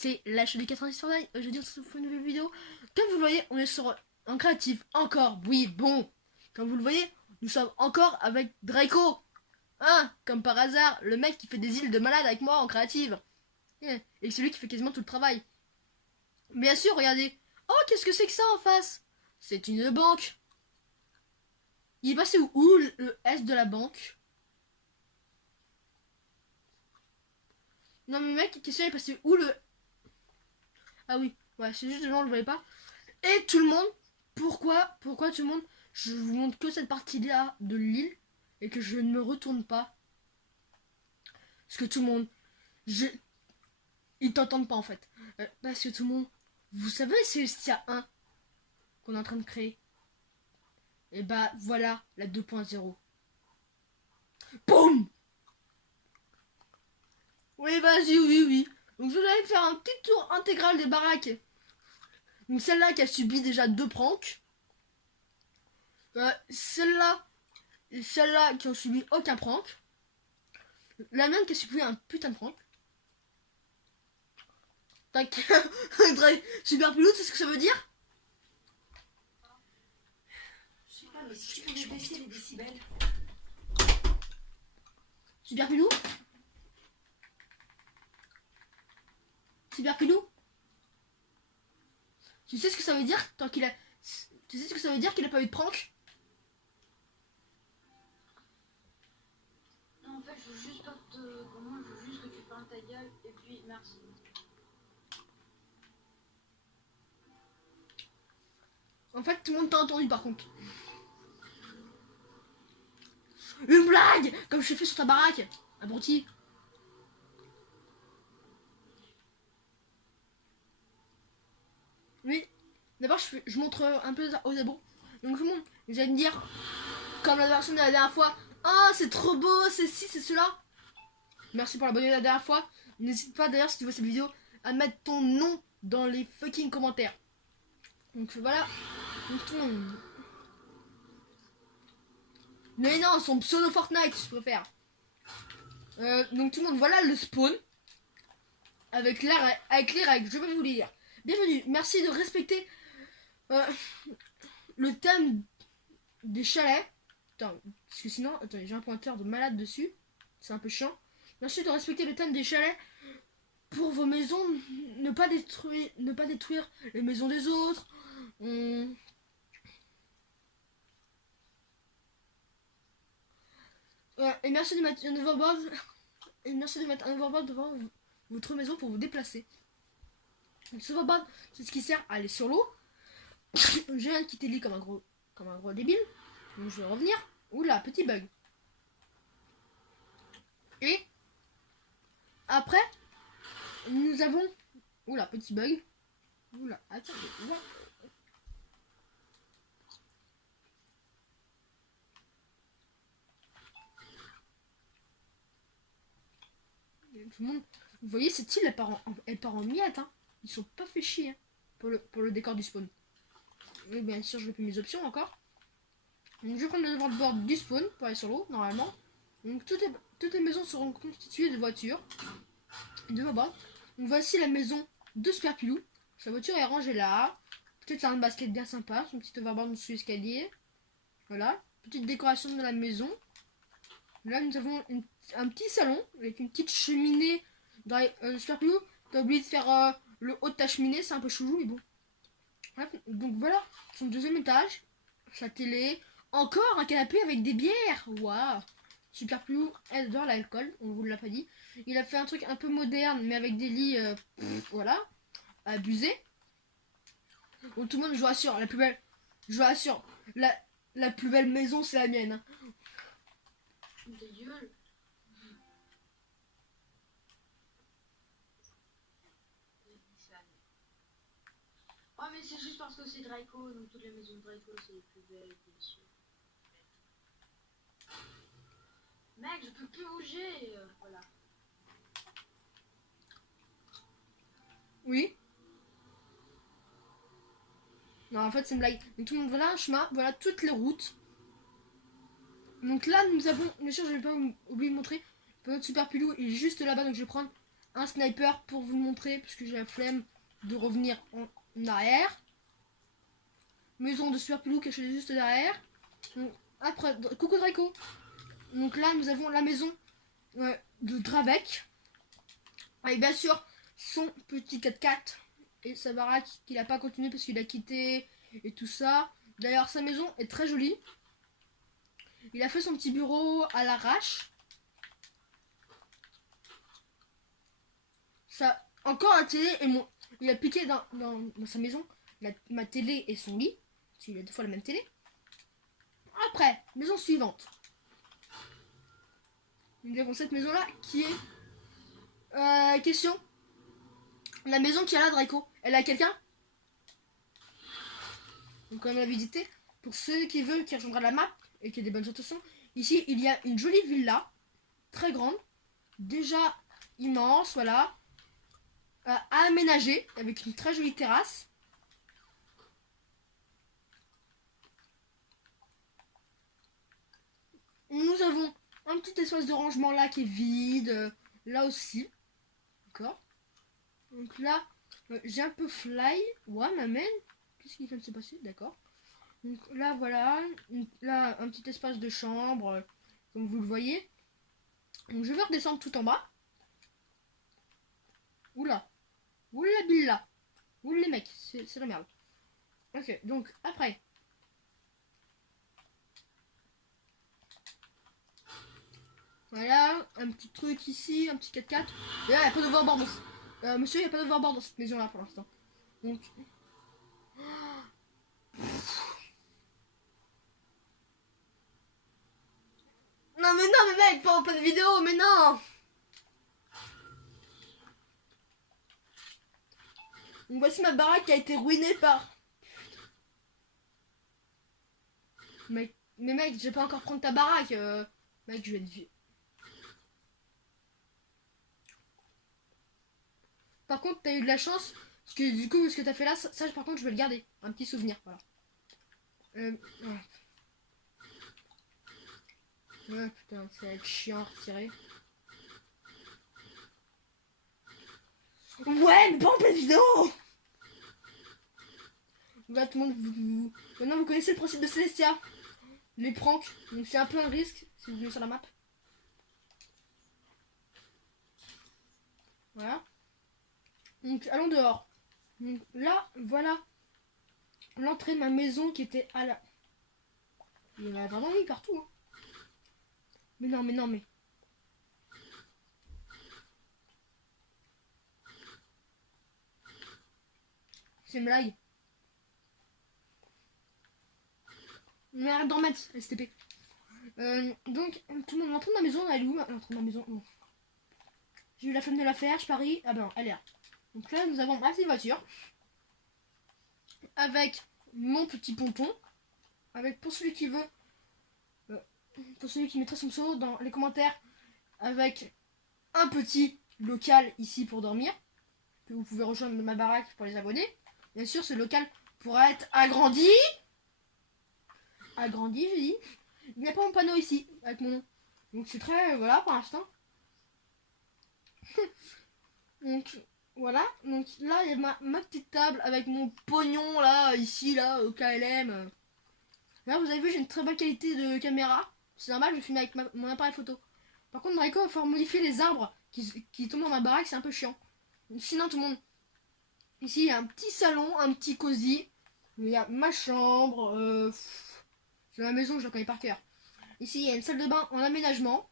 c'est la chaîne du 90 Fortnite. Je veux dire, c'est une nouvelle vidéo. Comme vous le voyez, on est sur un créatif. Encore, oui, bon. Comme vous le voyez, nous sommes encore avec Draco. Hein, comme par hasard, le mec qui fait des îles de malade avec moi en créative. Et c'est lui qui fait quasiment tout le travail. Bien sûr, regardez. Oh, qu'est-ce que c'est que ça en face? C'est une banque. Il est passé où le S de la banque? Non mais mec, question, il est passé où le... Ah oui, ouais, c'est juste devant, on le voyait pas. Et tout le monde, pourquoi tout le monde, je vous montre que cette partie-là de l'île et que je ne me retourne pas. Parce que tout le monde, ils t'entendent pas en fait. Parce que tout le monde, vous savez, c'est le SIA 1 qu'on est en train de créer. Et bah voilà la 2.0. Boum. Oui, vas-y, oui. Donc je vais aller faire un petit tour intégral des baraques. Donc celle-là qui a subi déjà 2 pranks. Celle-là et celle-là qui ont subi aucun prank. La mienne qui a subi un putain de prank. Tac. Super pilote, c'est ce que ça veut dire? Je sais pas, mais si tu pouvais baisser les décibels. Super pilou? Super pilou? Tu sais ce que ça veut dire tant qu'il a... Tu sais ce que ça veut dire qu'il a pas eu de prank? Non, en fait, je veux juste pas te... Pour moi, je veux juste que tu fermes ta gueule et puis merci. En fait, tout le monde t'a entendu par contre. Une blague! Comme je t'ai fait sur ta baraque. Abruti. Oui. D'abord, je montre un peu aux abos. Donc tout le monde, vous allez me dire, comme la version de la dernière fois, ah, c'est trop beau, c'est ci, c'est cela. Merci pour l'abonnement de la dernière fois. N'hésite pas d'ailleurs, si tu vois cette vidéo, à mettre ton nom dans les fucking commentaires. Donc voilà. Donc tout le monde. Mais non, son pseudo Fortnite, je préfère. Donc tout le monde, voilà le spawn. Avec les règles, je vais vous les lire. Bienvenue, merci de respecter le thème des chalets. Attends, parce que sinon, attendez, j'ai un pointeur de malade dessus. C'est un peu chiant. Merci de respecter le thème des chalets. Pour vos maisons, ne pas détruire les maisons des autres. Et merci de mettre un overboard. Et merci de mettre un overboard devant votre maison pour vous déplacer. Ce overboard, c'est ce qui sert à aller sur l'eau. Je viens de quitter l'île comme un gros débile. Donc je vais revenir. Oula, petit bug. Et après, nous avons... Oula, petit bug. Oula, attendez. Oula. Tout le monde... Vous voyez, cette île, elle part en miettes. Hein. Ils sont pas fait chier hein, pour le décor du spawn. Et bien sûr, je vais plus mes options encore. Donc je vais prendre le board du spawn pour aller sur l'eau, normalement. Donc toutes les maisons seront constituées de voitures. De board. Donc voici la maison de Superpilou. Sa voiture est rangée là. Peut-être un basket bien sympa, son petit overboard sous l'escalier. Voilà. Petite décoration de la maison. Là nous avons un petit salon avec une petite cheminée. Superpilou, t'as oublié de faire le haut de ta cheminée, c'est un peu chelou mais bon. Donc voilà, son deuxième étage, sa télé, encore un canapé avec des bières. Waouh, Superpilou adore l'alcool, on vous l'a pas dit. Il a fait un truc un peu moderne mais avec des lits, voilà, abusé. Bon, tout le monde, je vous rassure, la plus belle maison c'est la mienne. Hein. Ta gueule. Oh mais c'est juste parce que c'est Draco, donc toutes les maisons de Draco c'est les plus belles, bien sûr. Mec, je peux plus bouger, voilà. Oui. Non, en fait c'est une blague. Donc tout le monde, voilà un chemin, voilà toutes les routes. Donc là nous avons, bien sûr je vais pas oublier de montrer, notre Superpilou est juste là-bas, donc je vais prendre un sniper pour vous montrer, parce que j'ai la flemme de revenir en arrière. Maison de Super Pilou cachée juste derrière. Donc, après, coucou Draco. Donc là, nous avons la maison de Dravek. Et bien sûr, son petit 4x4 et sa baraque qu'il n'a pas continué parce qu'il a quitté et tout ça. D'ailleurs, sa maison est très jolie. Il a fait son petit bureau à l'arrache. Ça, encore la télé et mon... Il a piqué dans sa maison ma télé et son lit. Parce qu'il a 2 fois la même télé. Après, maison suivante. Nous avons cette maison-là qui est... question. La maison qui a là, Draco, elle a quelqu'un? Donc comme on l'a visité, pour ceux qui veulent, qui rejoindra la map et qui a des bonnes intentions, ici il y a une jolie villa, très grande, déjà immense, voilà, à aménager avec une très jolie terrasse. Nous avons un petit espace de rangement là qui est vide, là aussi, d'accord. Donc là, j'ai un peu fly, ouais, m'amène. Qu'est-ce qui vient de se passer? D'accord. Donc là, voilà. Là, un petit espace de chambre, comme vous le voyez. Donc je vais redescendre tout en bas. Oula. Oula billa. Oula les mecs, c'est la merde. Ok, donc après. Voilà, un petit truc ici, un petit 4x4. Et là, il n'y a pas de overboard. Monsieur, il n'y a pas de overboard dans cette maison-là pour l'instant. Donc... Non mais mec, pas de vidéo, mais non. Donc voici ma baraque qui a été ruinée par... Mais mec, je vais pas encore prendre ta baraque. Mec, je vais être vieux. Par contre, t'as eu de la chance. Parce que du coup, ce que t'as fait là, ça par contre, je vais le garder. Un petit souvenir, voilà. Ouais. Ouais, putain, ça va être chiant à retirer. Ouais, mais pas en pleine vidéo. Bah, tout le monde, maintenant, vous connaissez le principe de Celestia. Les pranks. Donc, c'est un peu un risque si vous venez sur la map. Voilà. Donc, allons dehors. Donc, là, voilà l'entrée de ma maison qui était à la... Il y en a vraiment mis partout. Hein. Mais non, mais non, mais... C'est une blague. Mais arrête d'en mettre, STP. Donc, tout le monde l'entrée de ma maison, elle est où l'entrée de ma maison? J'ai eu la flemme de la faire, je parie. Ah ben non, elle est là. Donc là, nous avons ma petite voiture. Avec mon petit ponton. Avec, pour celui qui veut... pour celui qui mettrait son pseudo dans les commentaires, avec un petit local ici pour dormir, que vous pouvez rejoindre ma baraque pour les abonnés. Bien sûr, ce local pourra être agrandi. Agrandi, je dis. Il n'y a pas mon panneau ici, avec mon nom. Donc c'est très... voilà, pour l'instant. Donc, voilà. Donc là, il y a ma petite table avec mon pognon, là, ici, là, au KLM. Là, vous avez vu, j'ai une très bonne qualité de caméra. C'est normal, je filme avec mon appareil photo. Par contre, Draco, il va falloir modifier les arbres qui tombent dans ma baraque, c'est un peu chiant. Sinon, tout le monde... Ici, il y a un petit salon, un petit cosy. Il y a ma chambre. C'est ma maison, je la connais par cœur. Ici, il y a une salle de bain en aménagement.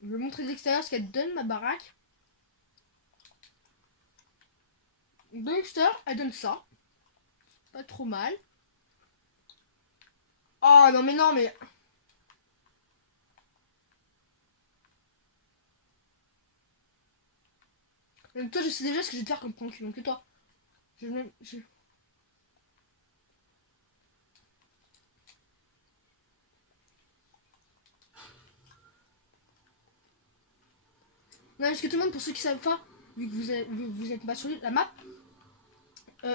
Je vais montrer de l'extérieur ce qu'elle donne, ma baraque. De l'extérieur, elle donne ça. Pas trop mal. Oh non, mais non, mais... Toi, je sais déjà ce que je vais te faire comme prank. Donc, toi. Non, parce que tout le monde, pour ceux qui savent pas, vu que vous êtes pas sur la map,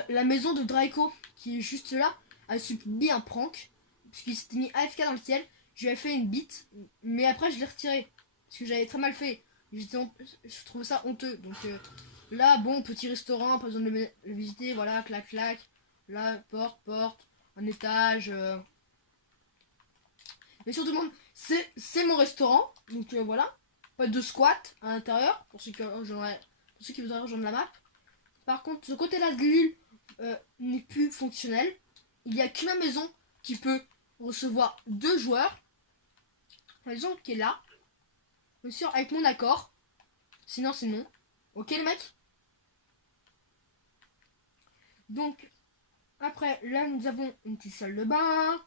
la maison de Draco, qui est juste là, a subi un prank. Parce qu'il s'était mis AFK dans le ciel. Je lui ai fait une bite, mais après je l'ai retiré. Parce que j'avais très mal fait. Je trouve ça honteux. Donc là, bon, petit restaurant, pas besoin de le visiter. Voilà, clac, clac. Là, porte, un étage. Mais surtout, tout le monde, c'est mon restaurant. Donc voilà. Pas de squat à l'intérieur. Pour ceux qui voudraient rejoindre la map. Par contre, ce côté-là de l'île n'est plus fonctionnel. Il n'y a qu'une maison qui peut recevoir 2 joueurs. La maison qui est là. Bien sûr, avec mon accord. Sinon, c'est non. Ok, les mecs? Donc, après, là, nous avons une petite salle de bain.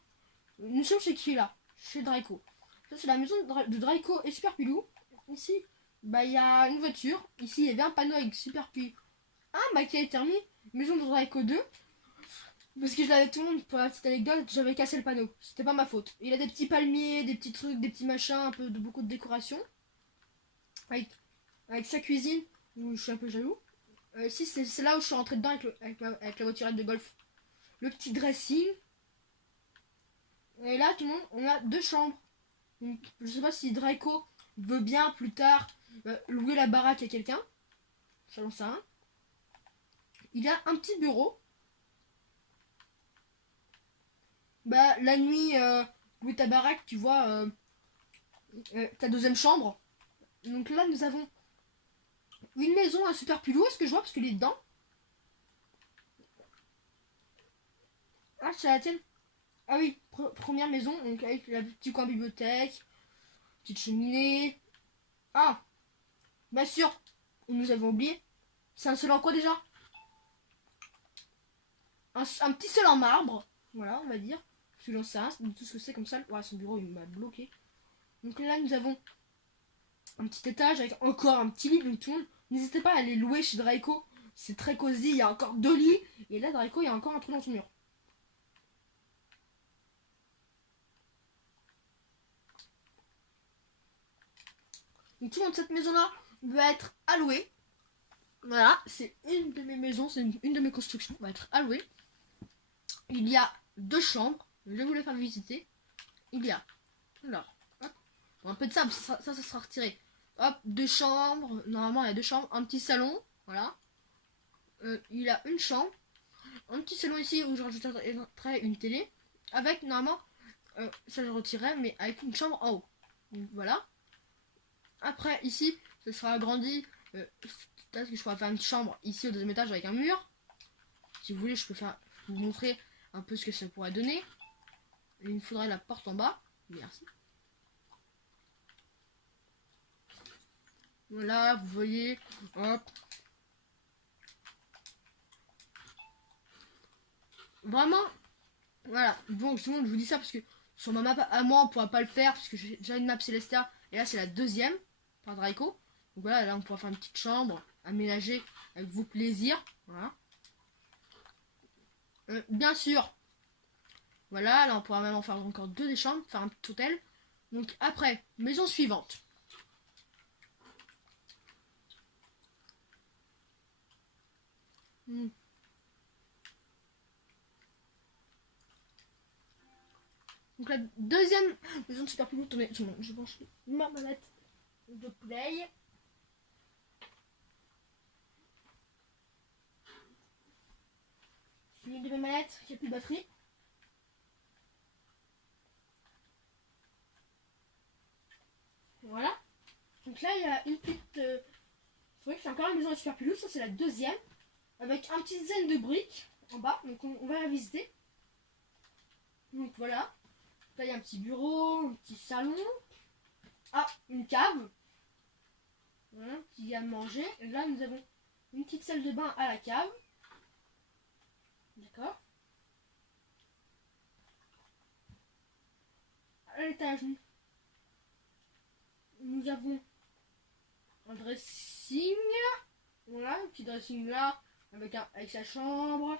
Nous sommes chez qui, là? Chez Draco. Ça, c'est la maison de Draco et Super Pilou. Ici, bah, il y a une voiture. Ici, il y avait un panneau avec Super Pilou. Ah, bah, qui a été remis. Maison de Draco 2. Parce que je l'avais tout le monde, pour la petite anecdote, j'avais cassé le panneau. C'était pas ma faute. Il a des petits palmiers, des petits trucs, des petits machins, un peu de beaucoup de décoration. Avec sa cuisine, où je suis un peu jaloux. Si, c'est là où je suis rentré dedans avec la voiturette de golf. Le petit dressing. Et là, tout le monde, on a 2 chambres. Donc, je sais pas si Draco veut bien plus tard louer la baraque à quelqu'un. Ça j'en sais rien. Il a un petit bureau. Bah, la nuit, louer ta baraque, tu vois, ta deuxième chambre. Donc là, nous avons une maison à Super Pilou. Est-ce que je vois parce qu'il est dedans? Ah, c'est la tienne. Ah oui, première maison, donc avec la petite coin bibliothèque, petite cheminée. Ah, bien sûr, nous avons oublié. C'est un sol en quoi déjà? Un petit sol en marbre, voilà, on va dire. Parce que j'en sais rien, tout ce que c'est comme ça. Ouais, son bureau, il m'a bloqué. Donc là, nous avons un petit étage avec encore un petit lit. Donc tout le monde, n'hésitez pas à aller louer chez Draco. C'est très cosy, il y a encore 2 lits. Et là, Draco, il y a encore un trou dans son mur. Donc tout le monde, cette maison-là va être allouée. Voilà, c'est une de mes maisons, c'est une de mes constructions, va être allouée. Il y a 2 chambres, je vais vous les faire visiter. Il y a, là, hop, bon, un peu de sable, ça sera retiré. Hop, 2 chambres, normalement il y a 2 chambres, un petit salon, voilà. Il y a une chambre, un petit salon ici où je rajouterai une télé, avec normalement, ça je retirerai, mais avec une chambre en haut. Donc voilà. Après ici, ça sera agrandi. Peut-être que je pourrais faire une chambre ici au 2e étage avec un mur. Si vous voulez, je peux vous montrer un peu ce que ça pourrait donner. Il me faudrait la porte en bas. Merci. Voilà, vous voyez. Hop. Vraiment. Voilà. Bon, justement, je vous dis ça parce que sur ma map à moi, on pourra pas le faire parce que j'ai déjà une map Célestia. Et là, c'est la 2e par Draco. Donc voilà, là, on pourra faire une petite chambre aménagée avec vos plaisirs. Voilà. Bien sûr. Voilà, là on pourra même en faire encore 2 des chambres, faire un petit hôtel. Donc après, maison suivante. Donc la 2e maison de Super Pilou, attendez, je branche ma manette de play. Une de mes manettes qui a plus de batterie. Voilà. Donc là il y a une petite... c'est vrai que c'est encore une maison de Super Pilou, ça c'est la 2e. Avec un petit zen de briques en bas, donc on va la visiter. Donc voilà. Là il y a un petit bureau, un petit salon. Ah, une cave. Voilà, qui a manger. Et là nous avons une petite salle de bain à la cave. D'accord. À l'étage, nous avons un dressing. Voilà, un petit dressing là, avec sa chambre.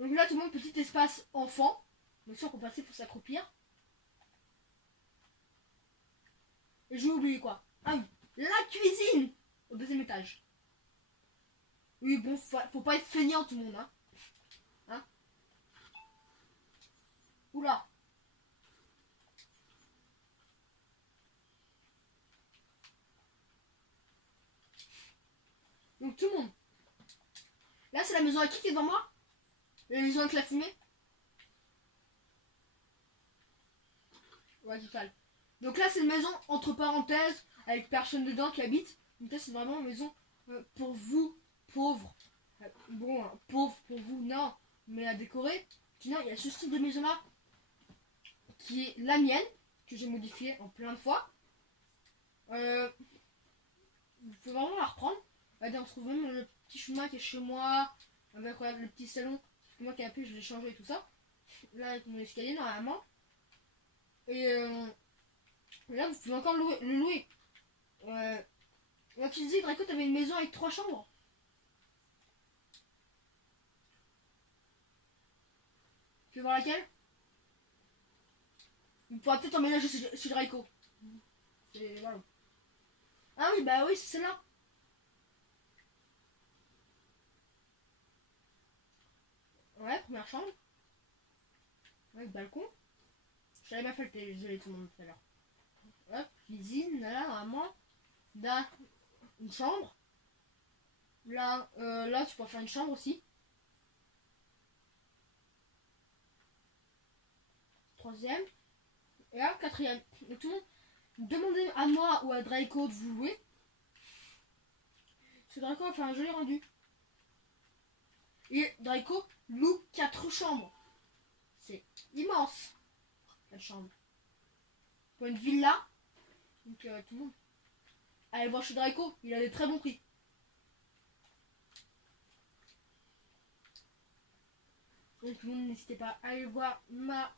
Donc là, tout le monde, petit espace enfant. Bien sûr, pour passer, il faut s'accroupir. Et j'ai oublié quoi? Ah oui, la cuisine au 2e étage. Oui, bon, faut pas être feignant tout le monde, hein. Oula. Donc tout le monde. Là, c'est la maison à qui est devant moi? La maison avec la fumée? Ouais, total. Donc là, c'est une maison entre parenthèses, avec personne dedans qui habite. Donc là, c'est vraiment une maison pour vous, pauvres. Bon, pauvre pour vous, non, mais à décorer. Sinon, il y a ce style de maison-là, qui est la mienne, que j'ai modifiée en plein de fois. Vous pouvez vraiment la reprendre. Regardez, on trouve même le petit chemin qui est chez moi, avec regarde, le petit salon. C'est moi qui ai appelé, je l'ai changé et tout ça. Là, avec mon escalier, normalement. Et là, vous pouvez encore le louer. Là, tu disais, Draco, t'avais une maison avec 3 chambres. Tu veux voir laquelle? Il pourra peut-être emménager chez Draco. Voilà. Ah oui, bah oui, c'est celle-là. Ouais, première chambre. Avec balcon. J'avais pas fait le télé tout le monde tout à l'heure. Hop, cuisine, là, normalement. Là, une chambre. Là, là, tu peux faire une chambre aussi. Troisième. Et là, quatrième. Et tout le monde, demandez à moi ou à Draco de vous louer. Parce que Draco a fait un joli rendu. Et Draco loue 4 chambres. C'est immense. 4 chambres. Pour une villa. Donc tout le monde. Allez voir chez Draco, il a des très bons prix. Donc tout le monde, n'hésitez pas à aller voir ma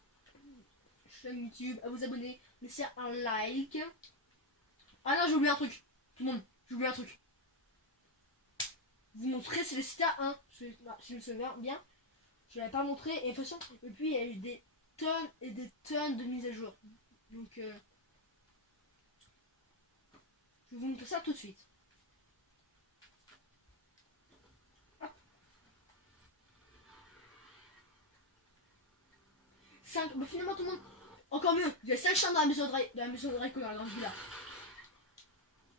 chaîne YouTube, à vous abonner, laisser un like. Ah non, j'ai oublié un truc. Tout le monde, j'ai oublié un truc. Vous montrer, c'est le Cita 1. Si je me souviens bien, je ne l'avais pas montré. Et de toute façon, et puis il y a eu des tonnes et des tonnes de mises à jour. Donc, je vais vous montrer ça tout de suite. Hop. 5, mais finalement tout le monde, encore mieux, il y a 5 chambres dans la maison de Draco dans la grande villa.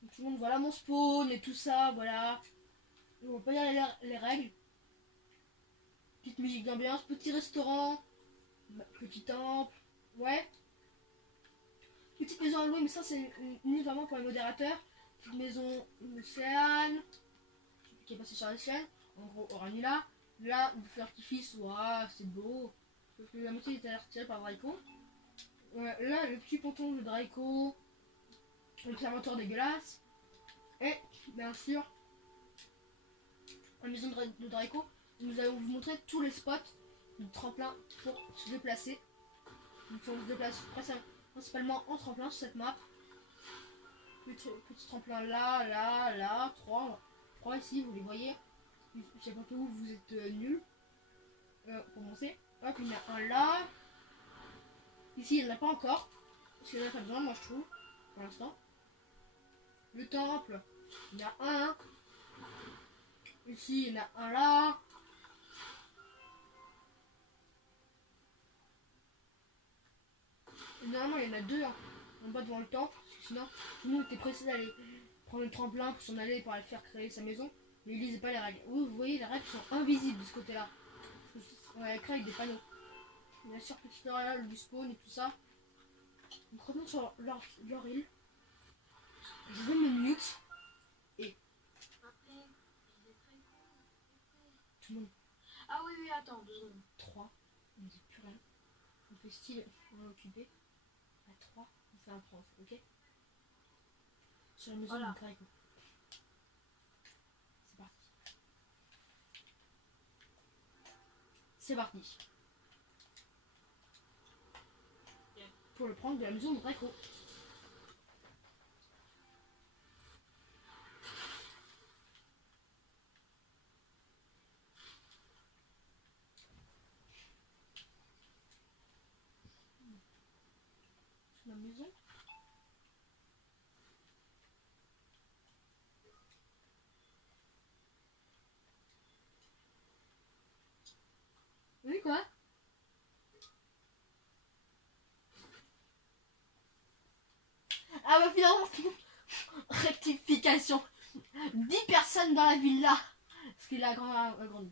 Donc, tout le monde, voilà mon spawn et tout ça, voilà. On va pas dire les règles. Petite musique d'ambiance, petit restaurant, petit temple, ouais. Petite maison à louer, mais ça c'est uniquement pour les modérateurs. Petite maison d'océane, qui est passée sur la chaîne. En gros, Oranula. Là, le feu d'artifice, waouh, c'est beau. Parce que la moitié était retirée par Draco. Là, le petit ponton de Draco. L'observatoire dégueulasse. Et, bien sûr, la maison de Draco. Nous allons vous montrer tous les spots de tremplin pour se déplacer. Donc on se déplace principalement en tremplin sur cette map. Petit tremplin là, là, là, 3 ici, vous les voyez. Je sais pas où vous êtes nuls. Pour commencer. Hop, il y en a un là. Ici, il n'y en a pas encore. Parce qu'il n'y en a pas besoin, moi je trouve. Pour l'instant. Le temple, il y en a un. Ici, il y en a un là. Normalement, il y en a 2 hein, en bas devant le temple, parce que sinon, tout le monde était pressé d'aller prendre le tremplin pour s'en aller pour aller faire créer sa maison, mais il lisait pas les règles. Vous voyez, les règles sont invisibles de ce côté-là. On va écrire avec des panneaux. Bien sûr, petit tutoriel du spawn et tout ça. Donc, revenons sur leur île. Je vais me mute et. Tout le monde. Ah oui, oui, attends, 2 secondes. 3, on dit plus rien. On fait style, on est occupé. À 3, on fait un prof, ok? Sur la maison de Draco. C'est parti. C'est parti. Pour le prendre de la maison de Draco. La maison. Oui, quoi? Ah bah finalement, rectification. 10 personnes dans la villa. Parce qu'il a grandi.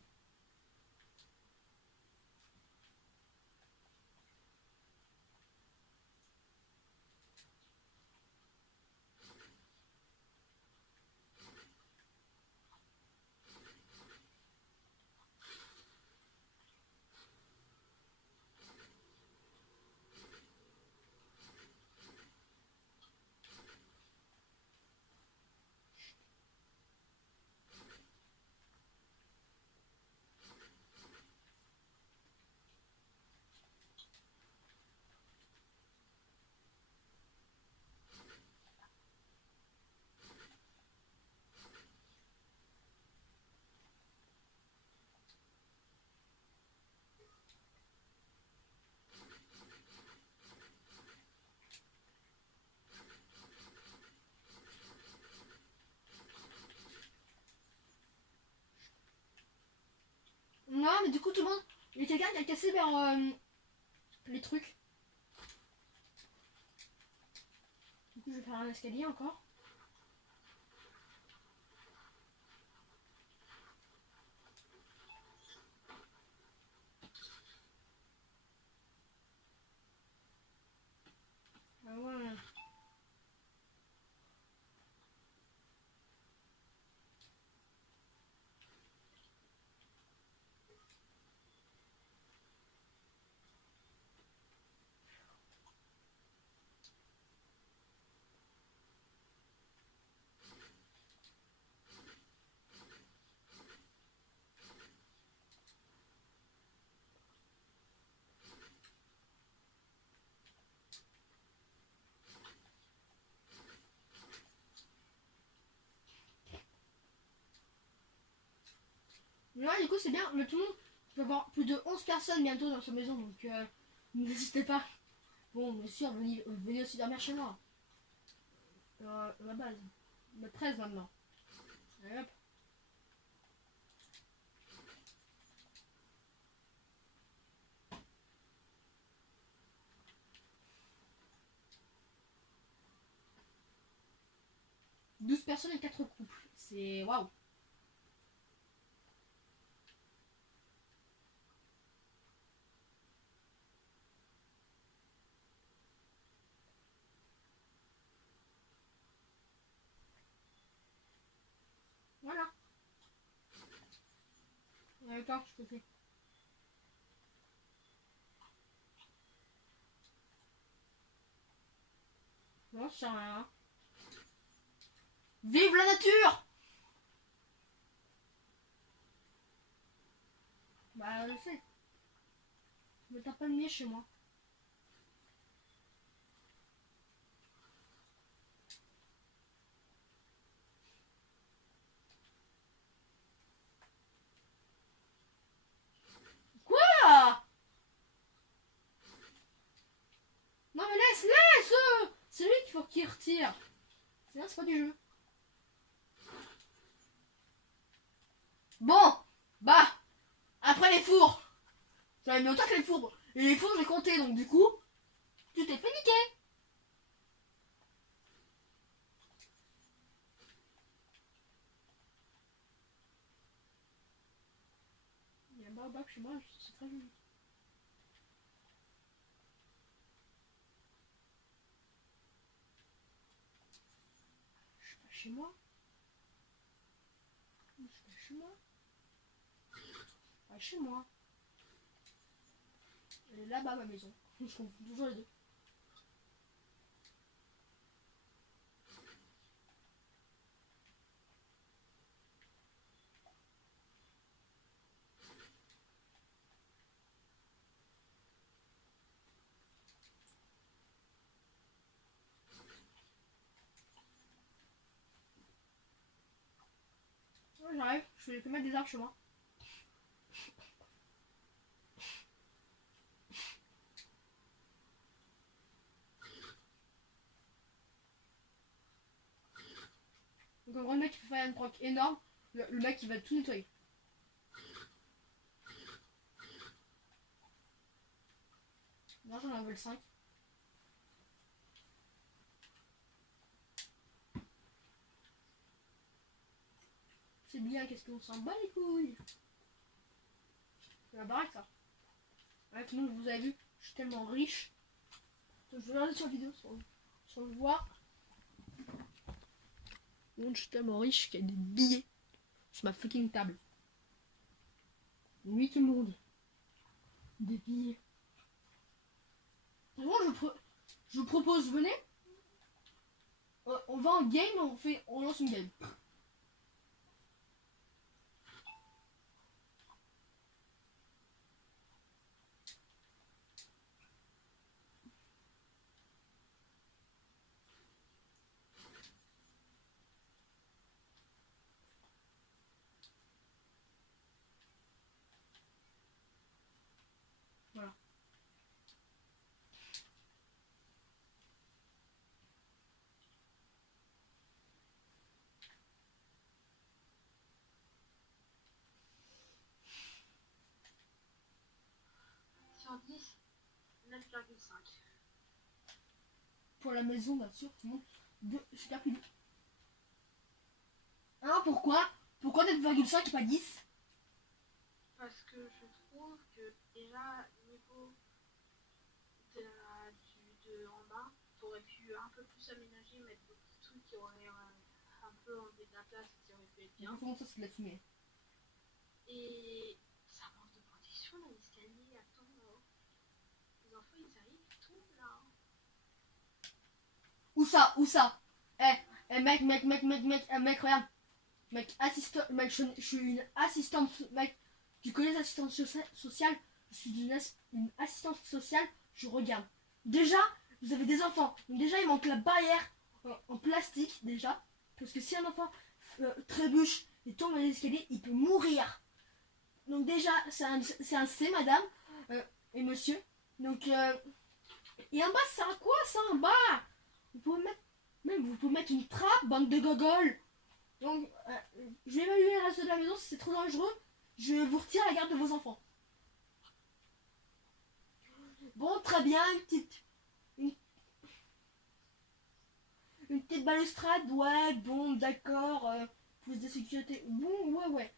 Non, mais du coup, tout le monde. Il y a quelqu'un qui a cassé vers les trucs. Du coup, je vais faire un escalier encore. Ah ouais. Ouais, du coup, c'est bien. Mais tout le monde peut avoir plus de 11 personnes bientôt dans sa maison. Donc, n'hésitez pas. Bon, bien sûr, venez aussi dormir chez moi. La base. Le 13 maintenant. Allez, hop. « 12 personnes et 4 couples. C'est waouh. Voilà. D'accord, je te fais. Non, c'est rien. Vive la nature! Bah, je sais. Mais t'as pas de nez chez moi. Quoi? Non, mais laisse! C'est lui qu'il faut qu'il retire. Sinon, c'est pas du jeu. Bon, bah, après les fours. J'en ai mis autant que les fours. Et les fours, j'ai compté, donc du coup, tu t'es fait niquer. Il y a un baobab chez moi, c'est très joli. Je suis pas chez moi. Je suis pas chez moi. Pas chez moi. Elle est là-bas, ma maison. Je confonds toujours les deux. Ouais, j'arrive, je vais mettre des arbres chez moi. Donc en gros, le mec il peut faire une proc énorme, le mec il va tout nettoyer. Là j'en ai un level 5. bien, qu'est-ce qu'on s'en bat les couilles? C'est la baraque ça. Ouais, tout le monde, vous avez vu, je suis tellement riche. Je vais regarder sur la vidéo, sur le voir. Je suis tellement riche qu'il y a des billets sur ma fucking table. Oui, tout le monde. Des billets. Bon, je vous propose, venez. On va en game, on lance une game. Voilà. Sur 10, 9,5. Pour la maison, bien sûr, tout le monde. Je t'ai plus. Hein, pourquoi? Pourquoi 9,5 et pas 10? Parce que je trouve que déjà, niveau de en bas, t'aurais pu un peu plus aménager, mettre des petits trucs qui auraient un peu enlevé de la place, qui auraient fait bien. Comment ça, c'est de la fumée? Et ça manque de protection dans l'escalier. Attends, les enfants ils arrivent, ils tombent là. Où ça? Où ça? Mec, regarde. Mec, mec, je suis une assistante, mec. Tu connais l'assistante sociale? Je suis une assistante sociale, je regarde. Déjà, vous avez des enfants. Donc déjà, il manque la barrière en plastique, déjà. Parce que si un enfant trébuche et tombe dans les escaliers, il peut mourir. Donc déjà, c'est un C, madame et monsieur. Donc, et en bas, c'est un quoi, ça, en bas? Vous pouvez mettre une trappe, bande de gogoles. Donc, je vais évaluer le reste de la maison. Si c'est trop dangereux, je vous retire la garde de vos enfants. Bon, très bien, une petite balustrade, ouais, bon, d'accord, plus de sécurité, bon, ouais.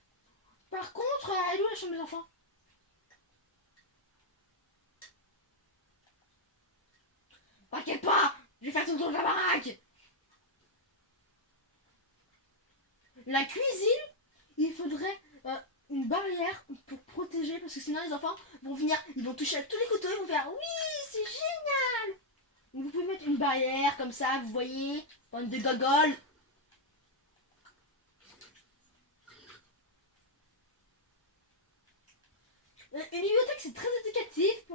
Par contre, elle est où la chambre des enfants? T'inquiète pas, je vais faire tout le tour de la baraque. La cuisine, il faudrait une barrière pour protéger, parce que sinon les enfants vont venir, ils vont toucher à tous les couteaux, ils vont faire oui, c'est génial. Donc vous pouvez mettre une barrière comme ça, vous voyez, bande de gogoles. Une bibliothèque, c'est très éducatif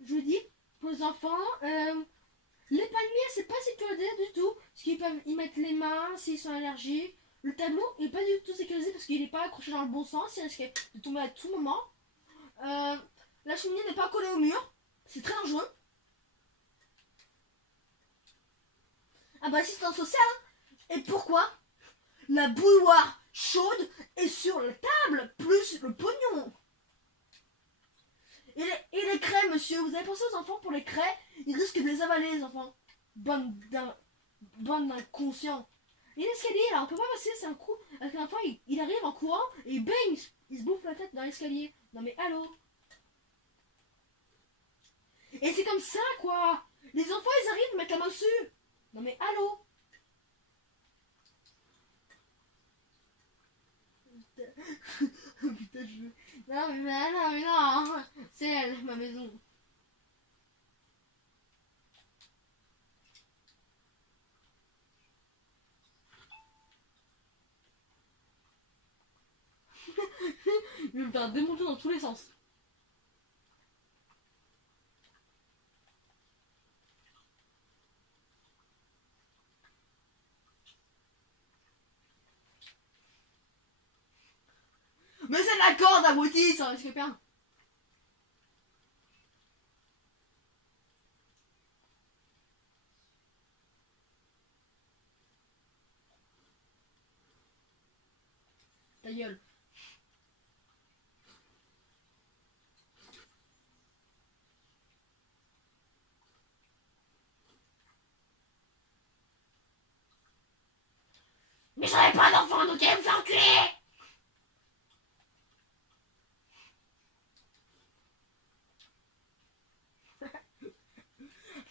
je dis, pour les enfants. Les palmiers, c'est pas sécurisé du tout, parce qu'ils peuvent y mettre les mains s'ils sont allergiques. Le tableau est pas du tout sécurisé parce qu'il n'est pas accroché dans le bon sens, il risque de tomber à tout moment. La cheminée n'est pas collée au mur, c'est très dangereux. Ah bah assistance sociale, et pourquoi? La bouilloire chaude est sur la table, plus le pognon. Et les craies, monsieur, vous avez pensé aux enfants pour les craies? Ils risquent de les avaler, les enfants. Bande d'inconscients. Et l'escalier, là, on peut pas passer, c'est un coup. Avec un enfant, il arrive en courant et bang, il se bouffe la tête dans l'escalier. Non mais allô? Et c'est comme ça, quoi. Les enfants, ils arrivent, ils mettent la main dessus. Non mais allô? Putain, je veux... Non mais non. C'est elle, ma maison. Je vais me faire démonter dans tous les sens. Mais c'est de la corde, abruti, ça risque bien. Ta gueule. Mais j'avais pas d'enfant, donc elle me faire enculer.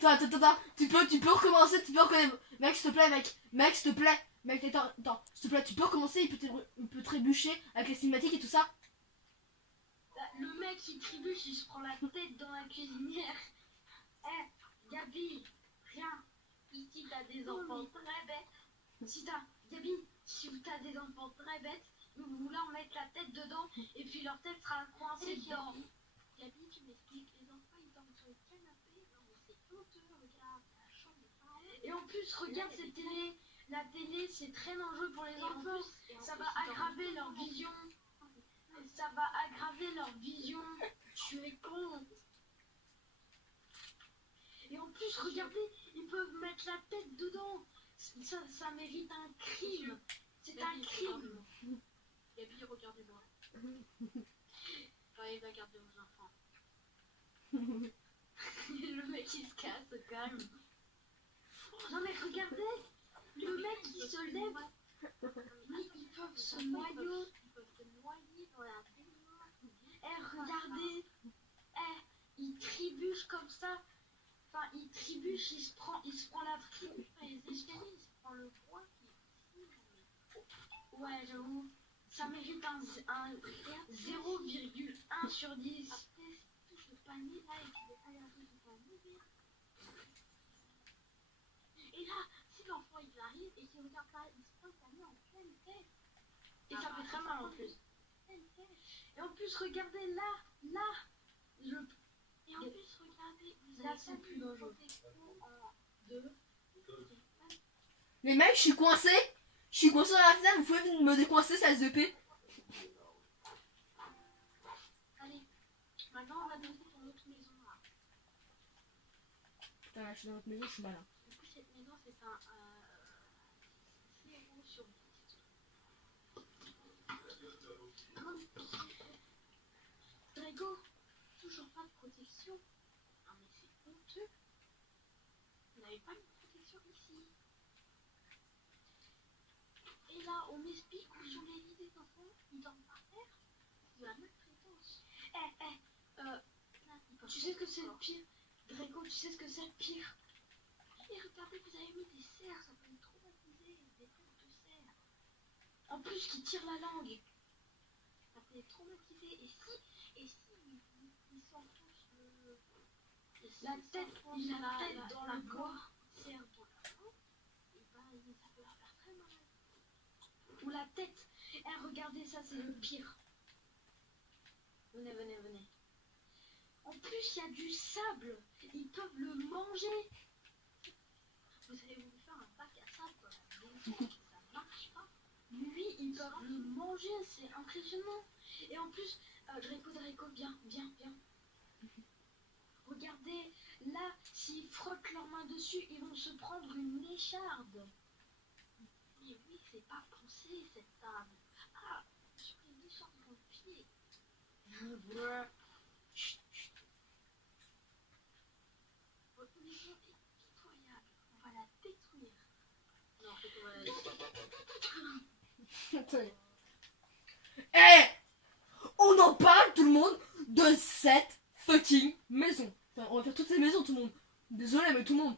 Attends. Tu peux recommencer, tu peux recommencer. Mec, s'il te plaît, mec, s'il te plaît. Mec, attends, s'il te plaît, tu peux recommencer, il peut trébucher avec les cinématiques et tout ça. Bah, le mec qui trébuche, il se prend la tête dans la cuisinière. Eh, Gabi, rien. Ici, t'as des enfants très bêtes. Gabi, si t'as des enfants très bêtes, vous leur mettre la tête dedans et puis leur tête sera coincée dedans. Gabi, tu m'expliques, les enfants ils dorment sur le canapé. Non, mais c'est honteux, regarde, la chambre de parents. Et en plus, regarde cette télé. La télé, c'est très dangereux pour les enfants. Ça va aggraver leur vision. Ça va aggraver leur vision. Tu es con. Et en plus, regardez, ils peuvent mettre la tête dedans. Ça mérite un crime. C'est un crime. Gabi, regardez-moi. J'arrive à garder vos enfants. Le mec, il se casse, calme. Non, mais regardez. Le mec, il se lève. Mais ils peuvent se noyer. Ils peuvent se noyer dans la baignoire. Eh, regardez. Eh, il trébuche comme ça. Enfin, il trébuche, il se prend la trébuche dans les escaliers, il se prend le poids. Ouais, j'avoue. Ça mérite un 0,1 sur 10. Après, si tu touches le panier, là, et qu'il est allergique, il va mourir. Et là, si l'enfant il arrive et qu'il regarde pas, il se prend le panier en pleine tête. Et ça fait très mal en plus. Et en plus, regardez là. Et en plus, regardez, vous Là, avez c'est pas plus mis une dangereux. protection en 2. Mais mec, je suis coincé dans la fenêtre, vous pouvez me décoincer, ça SDP. Allez, maintenant on va donner dans notre maison là. Putain, là, je suis dans notre maison, je suis malin. Du coup, cette maison c'est un 0 sur 10. Drago, toujours pas de protection. Ah, mais c'est honteux. Vous n'avez pas de protection ici. Et là, on m'explique où sur les lits des enfants, ils dorment par terre. De la maltraitance. Tu sais ce que c'est le pire? Drago, tu sais ce que c'est le pire? Et regardez, vous avez mis des cerfs, ça peut être traumatisé, des têtes de cerfs. En plus, qui tirent la langue. Ça peut être traumatisé. Et si ils sont tous la tête dans la gorge, cerf dans la langue, et ben ça peut leur faire très mal. Ou la tête. Eh, regardez ça, c'est le pire. Venez. En plus, il y a du sable. Ils peuvent le manger. Vous avez voulu faire un bac à sable, quoi. Ça marche pas. Lui, ils peuvent le manger. C'est impressionnant. Et en plus, Draco, viens. Regardez, là, s'ils frottent leurs mains dessus, ils vont se prendre une écharde. Mais oui, c'est pas pensé, cette table. Ah, je prends une écharde dans le pied. Chut. Votre maison est pitoyable. On va la détruire. Non, en fait, on va la détruire. On en parle, tout le monde, de cette fucking maison. Enfin, on va faire toutes ces maisons, tout le monde. Désolé, mais tout le monde.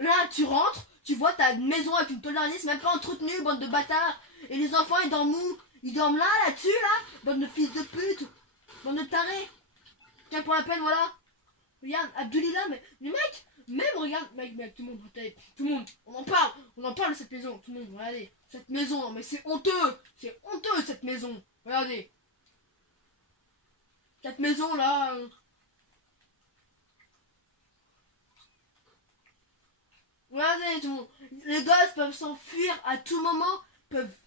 Là, tu rentres, tu vois ta maison avec une tolérance même pas entretenue, bande de bâtards. Et les enfants, ils dorment où? Ils dorment là-dessus, là. Bande de fils de pute. Bande de tarés. Tiens, pour la peine, voilà. Regarde, Abdulillah, mais mec, même regarde, mec, tout le monde, on en parle de cette maison, tout le monde, regardez, cette maison, mais c'est honteux cette maison, regardez. Cette maison là. Regardez tout le monde. Les gosses peuvent s'enfuir à tout moment.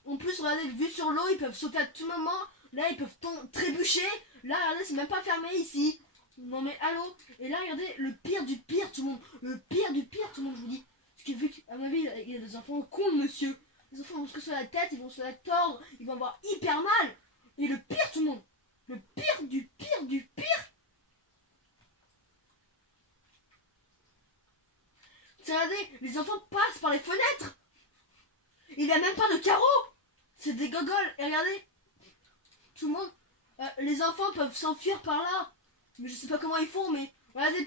En plus, regardez, vu sur l'eau, ils peuvent sauter à tout moment. Là, ils peuvent trébucher. Là, regardez, c'est même pas fermé ici. Non mais allô. Et là, regardez, le pire du pire, tout le monde. Le pire du pire, tout le monde, je vous dis. Parce que vu qu'à mon avis, il y a des enfants cons, monsieur. Les enfants vont se casser la tête, ils vont se la tordre, ils vont avoir hyper mal. Et le pire, tout le monde. Le pire du pire du pire. Regardez, les enfants passent par les fenêtres. Il n'y a même pas de carreaux. C'est des gogoles. Et regardez, tout le monde, les enfants peuvent s'enfuir par là. Mais je sais pas comment ils font, mais regardez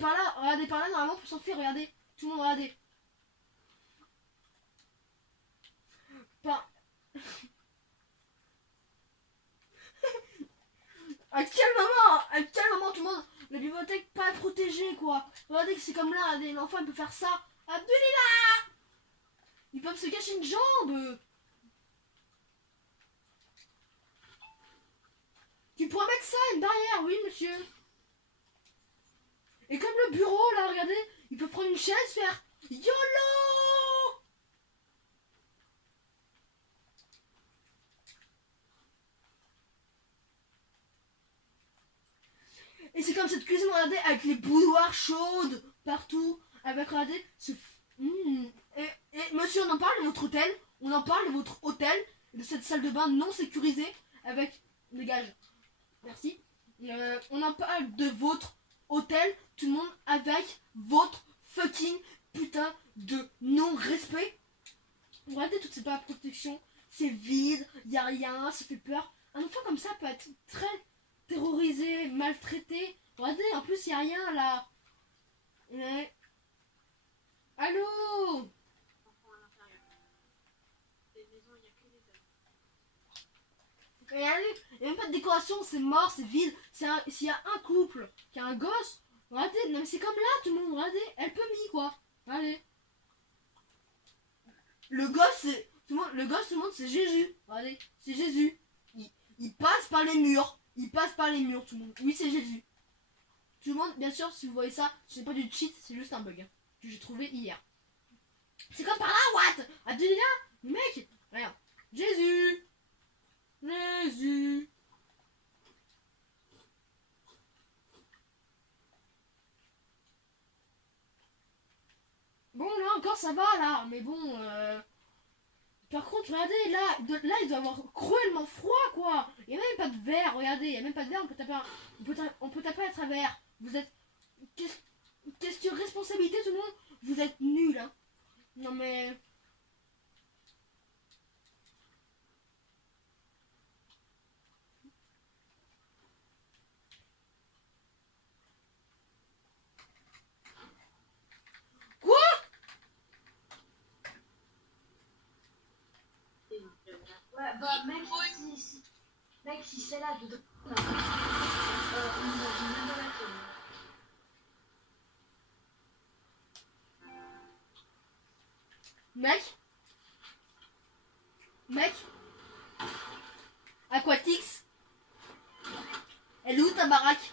par là, normalement pour s'enfuir, regardez. Tout le monde, regardez. Pas... à quel moment tout le monde, la bibliothèque pas protégée quoi. Regardez que c'est comme là, regardez, l'enfant il peut faire ça. Abdulila, ils peuvent se cacher une jambe. Tu pourrais mettre ça, une barrière, oui monsieur. Et comme le bureau là, regardez, il peut prendre une chaise, faire YOLO. Et c'est comme cette cuisine, regardez, avec les bouilloires chaudes partout. Avec, regardez, ce... Et monsieur, on en parle de votre hôtel. On en parle de votre hôtel. De cette salle de bain non sécurisée. Avec... Dégage. Merci. On en parle de votre hôtel. Tout le monde avec votre fucking putain de non-respect. Regardez toute cette protection. C'est vide. Y a rien. Ça fait peur. Un enfant comme ça peut être très... terrorisé, maltraité. Regardez, en plus, il n'y a rien là. Ouais. Allô? Regardez, il n'y a même pas de décoration, c'est mort, c'est vide. S'il y a un couple qui a un gosse, regardez, non mais c'est comme là, tout le monde, regardez, elle peut mis quoi. Regardez. Le gosse, c'est. Tout le monde, c'est Jésus. Regardez, c'est Jésus. Il passe par les murs. Il passe par les murs, tout le monde. Oui, c'est Jésus. Tout le monde, bien sûr, si vous voyez ça, c'est pas du cheat, c'est juste un bug. Hein, que j'ai trouvé hier. C'est comme par là, what? Abdullah, mec, regarde. Jésus. Jésus. Bon, là encore, ça va, là. Mais bon, par contre, regardez, là, il doit avoir cruellement froid, quoi. Il n'y a même pas de verre, regardez, il n'y a même pas de verre, on peut taper à travers. Vous êtes... Question responsabilité, tout le monde. Vous êtes nuls, hein. Non, mais... Quoi? Ouais, bah, mec, si c'est là dedans, on imagine même pas la scène. Mec Aquatix, elle est où ta baraque?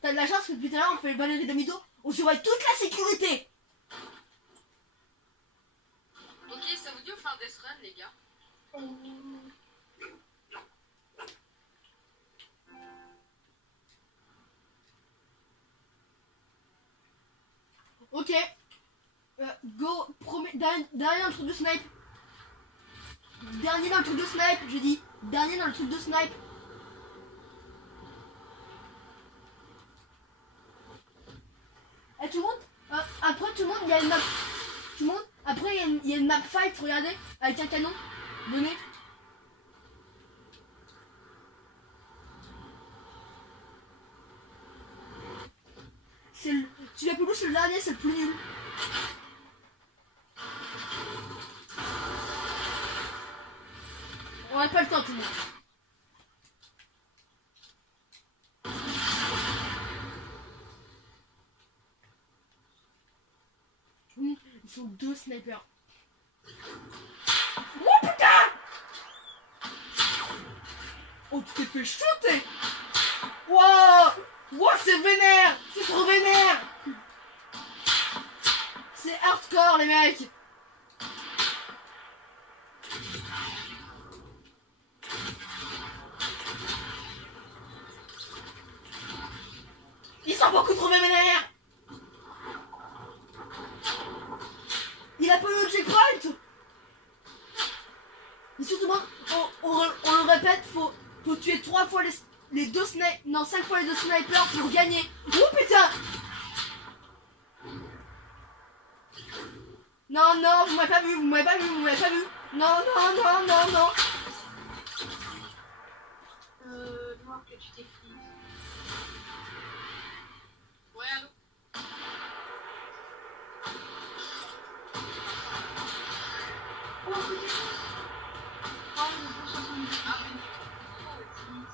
T'as de la chance que depuis tout à l'heure on fait le balai d'Amido, on surveille toute la sécurité. Ok, ça vous dit on fait un death run les gars? Ok. Go, dernier dans le truc de snipe. Dernier dans le truc de snipe, je dis. Dernier dans le truc de snipe. Et tout le monde, après tout le monde, il y a une map. Tout le monde, après il y a une map fight, regardez, avec un canon. Venez. Tu l'as plus louche, le dernier, c'est le plus nul. On n'a pas le temps, tout le monde. Ils sont deux snipers. Oh putain! Oh, tu t'es fait shooter! Wow! Wow, c'est vénère! C'est trop vénère! C'est hardcore, les mecs! Ils sont beaucoup trop vénères! Il a pas eu le checkpoint! Et surtout, on le répète, faut tuer 3 fois les deux snipers. Non, 5 fois les deux snipers pour gagner. Oh putain! Non, non, vous m'avez pas vu, vous m'avez pas vu, vous m'avez pas vu. Non, non, non, non, non. Non. croire que tu t'écris. Ouais, allô? Oh, peut-être. Oh, le 70. Ah, mais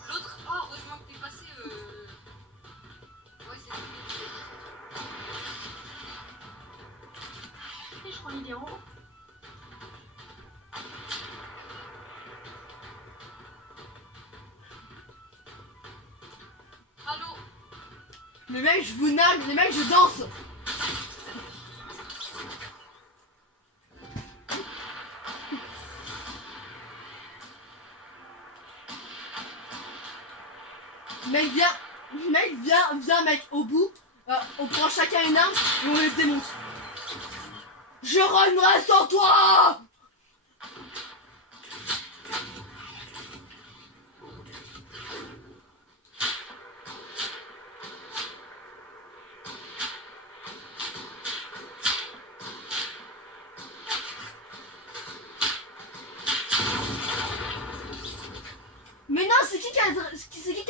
l'autre, oh, heureusement que t'es passé. Ouais, c'est. Et je crois qu'il est en haut. Allô? Les mecs, je vous nargue, les mecs, je danse. Viens, mec, au bout, on prend chacun une arme et on les démonte. Je rognerai sans toi. Mais non, c'est qui qui a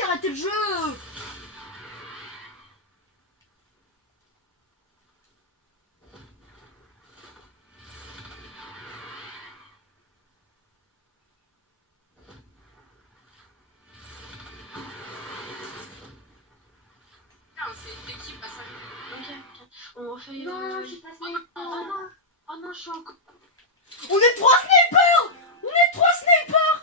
arrêté le jeu? Putain, c'est une équipe à 5 minutes. Ok. On refait. Non, je suis pas sniper. Oh non. Oh non, je suis encore. On est 3 snipers. On est 3 snipers.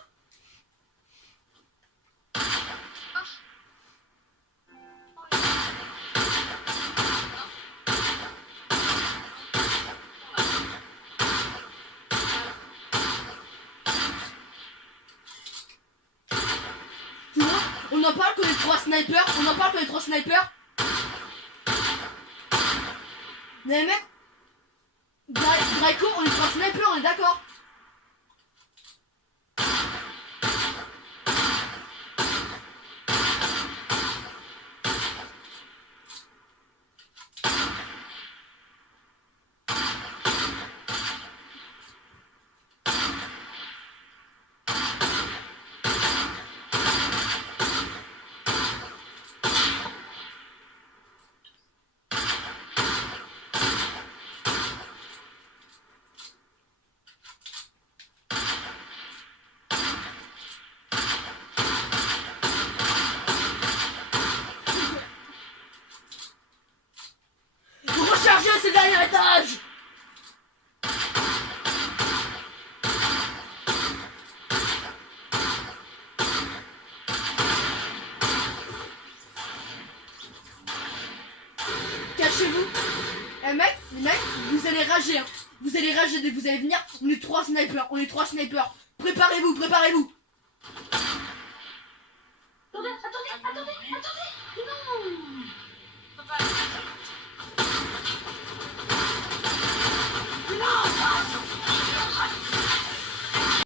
Tu vois, on en parle que les 3 snipers. Mais les mecs, Draco, on est 3 snipers, on est d'accord. Rechargez ce dernier étage. Cachez-vous. Eh mec, les mecs, vous allez rager, hein. Vous allez rager dès que vous allez venir. On est 3 snipers, Préparez-vous. Attendez.